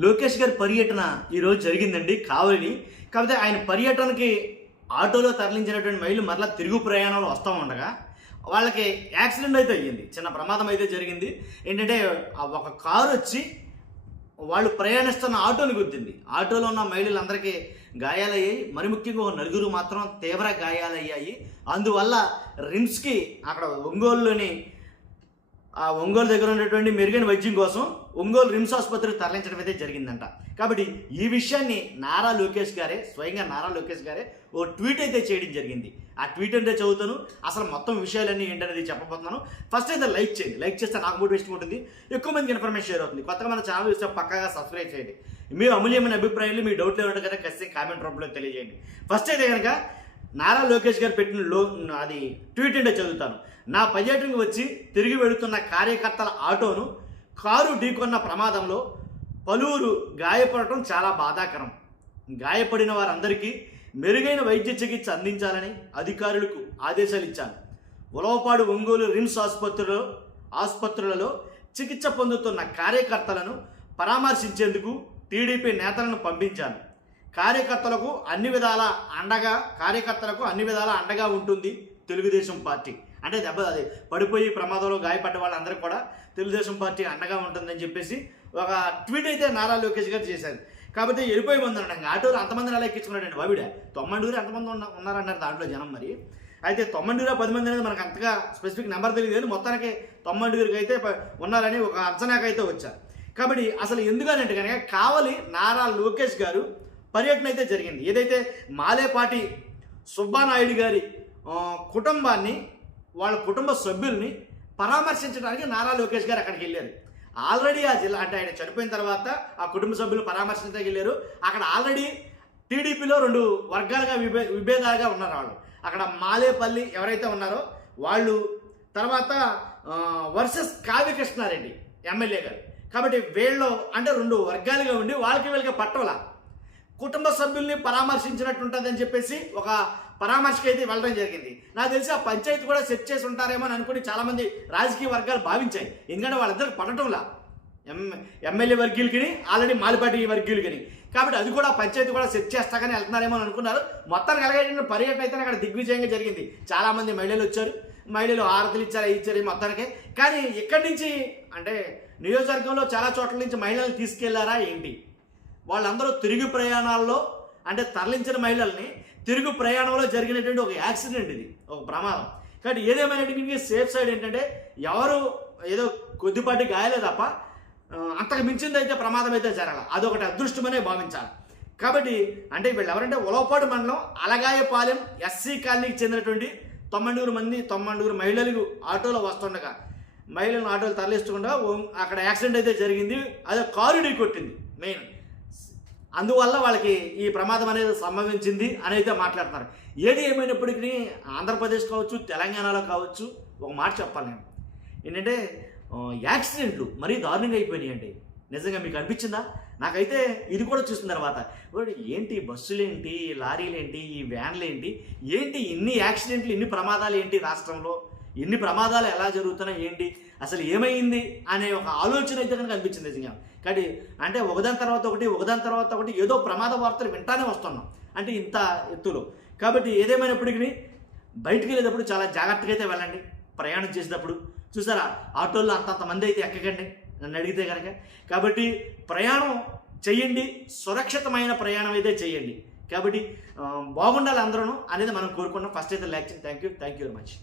లోకేష్ గారి పర్యటన ఈరోజు జరిగిందండి కావలిని. కాకపోతే ఆయన పర్యటనకి ఆటోలో తరలించినటువంటి మహిళలు మరలా తిరుగు ప్రయాణంలో వస్తూ ఉండగా వాళ్ళకి యాక్సిడెంట్ అయితే అయ్యింది. చిన్న ప్రమాదం అయితే జరిగింది. ఏంటంటే ఒక కారు వచ్చి వాళ్ళు ప్రయాణిస్తున్న ఆటోని గుద్దింది. ఆటోలో ఉన్న మహిళలందరికీ గాయాలయ్యాయి. మరి ముఖ్యంగా ఒక నలుగురు మాత్రం తీవ్ర గాయాలయ్యాయి. అందువల్ల రిమ్స్కి అక్కడ ఒంగోలు దగ్గర ఉన్నటువంటి మెరుగైన వైద్యం కోసం ఒంగోలు రిమ్స్ ఆసుపత్రికి తరలించడం అయితే జరిగిందంట. కాబట్టి ఈ విషయాన్ని స్వయంగా నారా లోకేష్ గారే ఓ ట్వీట్ అయితే చేయడం జరిగింది. ఆ ట్వీట్ అంటే చదువుతాను, అసలు మొత్తం విషయాలన్నీ ఏంటనేది చెప్పబోతున్నాను. ఫస్ట్ అయితే లైక్ చేయండి. లైక్ చేస్తే నాకు మోటివేషన్ ఉంటుంది, ఎక్కువ మందికి ఇన్ఫర్మేషన్ షేర్ అవుతుంది. కొత్తగా మన ఛానల్ చూస్తే పక్కాగా సబ్స్క్రైబ్ చేయండి. మీ అమూల్యమైన అభిప్రాయాలు, మీ డౌట్లు ఏమంటే కనుక ఖచ్చితంగా కామెంట్ రూపంలో తెలియజేయండి. ఫస్ట్ అయితే కనుక నారా లోకేష్ గారు పెట్టిన అది ట్వీట్ అంటే చదువుతాను. నా పర్యటనకు వచ్చి తిరిగి వెళుతున్న కార్యకర్తల ఆటోను కారు ఢీకొన్న ప్రమాదంలో పలువురు గాయపడటం చాలా బాధాకరం. గాయపడిన వారందరికీ మెరుగైన వైద్య చికిత్స అందించాలని అధికారులకు ఆదేశాలు ఇచ్చాను. ఉలవపాడు ఒంగోలు రిమ్స్ ఆసుపత్రులలో చికిత్స పొందుతున్న కార్యకర్తలను పరామర్శించేందుకు టీడీపీ నేతలను పంపించాను. కార్యకర్తలకు అన్ని విధాల అండగా ఉంటుంది తెలుగుదేశం పార్టీ. అంటే అది పడిపోయి ప్రమాదంలో గాయపడ్డ వాళ్ళందరూ కూడా తెలుగుదేశం పార్టీ అండగా ఉంటుందని చెప్పేసి ఒక ట్వీట్ అయితే నారా లోకేష్ గారు చేశారు. కాబట్టి వెళ్ళిపోయి మంది అంటాం ఆటోలు అంతమందిని అలా ఎక్కించుకున్నాడండి బావిడ. 90 ఎంతమంది ఉన్నారన్నారు దాంట్లో జనం. మరి అయితే 90 10 మంది అనేది మనకు అంతగా స్పెసిఫిక్ నెంబర్ తెలియదు, కానీ మొత్తానికి 90 అయితే ఉన్నారని ఒక అంచనాకైతే వచ్చారు. కాబట్టి అసలు ఎందుకనంటే కనుక కావలి నారా లోకేష్ గారు పర్యటన అయితే జరిగింది. ఏదైతే మాలేపాటి సుబ్బానాయుడు గారి కుటుంబాన్ని, వాళ్ళ కుటుంబ సభ్యుల్ని పరామర్శించడానికి నారా లోకేష్ గారు అక్కడికి వెళ్ళారు. ఆల్రెడీ ఆ జిల్లా అంటే ఆయన చనిపోయిన తర్వాత ఆ కుటుంబ సభ్యులు పరామర్శించడానికి వెళ్ళారు. అక్కడ ఆల్రెడీ టీడీపీలో 2 వర్గాలుగా విభేదాలుగా ఉన్నారు వాళ్ళు. అక్కడ మాలేపల్లి ఎవరైతే ఉన్నారో వాళ్ళు, తర్వాత వర్సెస్ కావ్య కృష్ణారెడ్డి ఎమ్మెల్యే గారు. కాబట్టి వీళ్ళు అంటే 2 వర్గాలుగా ఉండి వీళ్ళకి పట్టవల కుటుంబ సభ్యుల్ని పరామర్శించినట్టు ఉంటుందని చెప్పేసి ఒక పరామర్శకి అయితే వెళ్ళడం జరిగింది. నాకు తెలిసి ఆ పంచాయతీ కూడా సెట్ చేసి ఉంటారేమో అని అనుకుని చాలామంది రాజకీయ వర్గాలు భావించాయి. ఎందుకంటే వాళ్ళిద్దరికి పడటంలా ఎమ్మెల్యే వర్గీయులకి ఆల్రెడీ మాలిపాటి వర్గీయులకి. కాబట్టి అది కూడా పంచాయతీ కూడా సెట్ చేస్తాకని వెళ్తున్నారేమో అని అనుకున్నారు. మొత్తానికి అలాగే పర్యటన అయితే అక్కడ దిగ్విజయంగా జరిగింది. చాలామంది మహిళలు వచ్చారు, మహిళలు హారతులు ఇచ్చారు మొత్తానికి. కానీ ఇక్కడి నుంచి అంటే నియోజకవర్గంలో చాలా చోట్ల నుంచి మహిళలు తీసుకెళ్లారా ఏంటి? వాళ్ళందరూ తిరుగు ప్రయాణాల్లో అంటే తరలించిన మహిళల్ని తిరుగు ప్రయాణంలో జరిగినటువంటి ఒక యాక్సిడెంట్, ఇది ఒక ప్రమాదం. కాబట్టి ఏదేమైనా సేఫ్ సైడ్ ఏంటంటే ఎవరు ఏదో కొద్దిపాటి గాయాలే తప్ప అంతకు మించింది అయితే ప్రమాదం అయితే జరగాలి. అదొకటి అదృష్టమనే భావించాలి. కాబట్టి అంటే వీళ్ళు ఎవరంటే ఉలవపాడు మండలం అలగాయపాలెం ఎస్సీ కాలనీకి చెందినటువంటి 90 మహిళలు ఆటోలో వస్తుండగా మహిళలను ఆటోలు తరలిస్తుండగా అక్కడ యాక్సిడెంట్ అయితే జరిగింది. అదే కారు ఢీ కొట్టింది మెయిన్. అందువల్ల వాళ్ళకి ఈ ప్రమాదం అనేది సంభవించింది అని అయితే మాట్లాడుతున్నారు. ఏది ఏమైనప్పటికీ ఆంధ్రప్రదేశ్ కావచ్చు, తెలంగాణలో కావచ్చు, ఒక మాట చెప్పాలి నేను ఏంటంటే యాక్సిడెంట్లు మరీ దారుణంగా అయిపోయినాయండి. నిజంగా మీకు అనిపించిందా? నాకైతే ఇది కూడా చూసిన తర్వాత ఏంటి బస్సులేంటి, లారీలేంటి, ఈ వ్యాన్లేంటి, ఏంటి ఇన్ని యాక్సిడెంట్లు, ఇన్ని ప్రమాదాలు ఏంటి రాష్ట్రంలో, ఇన్ని ప్రమాదాలు ఎలా జరుగుతున్నాయి ఏంటి, అసలు ఏమైంది అనే ఒక ఆలోచన అయితే కనుక అనిపించింది నిజంగా. కాబట్టి అంటే ఒకదాని తర్వాత ఒకటి ఏదో ప్రమాద వార్తలు వింటానే వస్తున్నాం అంటే ఇంత ఎత్తులో. కాబట్టి ఏదేమైనప్పటికీ బయటికి వెళ్ళేటప్పుడు చాలా జాగ్రత్తగా అయితే వెళ్ళండి. ప్రయాణం చేసేటప్పుడు చూసారా ఆటోల్లో అంతంతమంది అయితే ఎక్కకండి నన్ను అడిగితే కనుక. కాబట్టి ప్రయాణం చెయ్యండి, సురక్షితమైన ప్రయాణం అయితే చేయండి. కాబట్టి బాగుండాలి అందరూ అనేది మనం కోరుకున్నాం. ఫస్ట్ అయితే లైక్ చేయండి. Thank you very much.